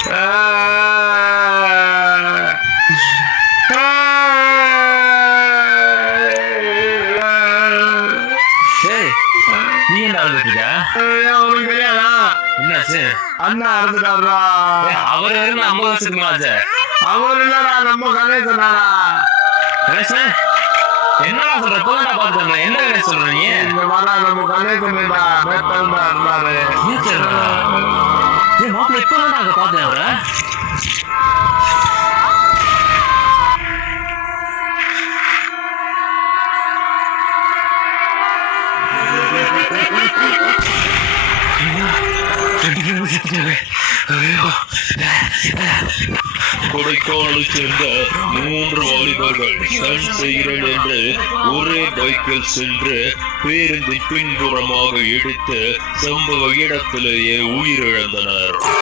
நீ என்ன அழுதுட்டு அவனுக்கு தெரியாதா? என்னாச்சு? அண்ணா இறந்துட்டாரா? அவர் 50 வருஷத்துக்கு மேலாச்சு. அவர் இல்லடா, நம்ம கணேசனா. கணேசன் என்னடா சொல்ற? இப்பதான் பாத்துட்டேன். என்ன கணேசன் சொல்ற நீ? இங்க வரா, நம்ம கணேசன்டா. நேத்தான் தான் இருந்தாரு. மாப்பிள்ள இப்பதான் அங்க பாத்தேன் அவரை. கொடைக்கானலை சேர்ந்த 3 வாலிபர்கள் ஸ்டன் செய்கிறேன் என்று ஒரே பைக்கில் சென்று பேருந்தின் பின்புறமாக இடித்து சம்பவ இடத்திலேயே உயிரிழந்தனர்.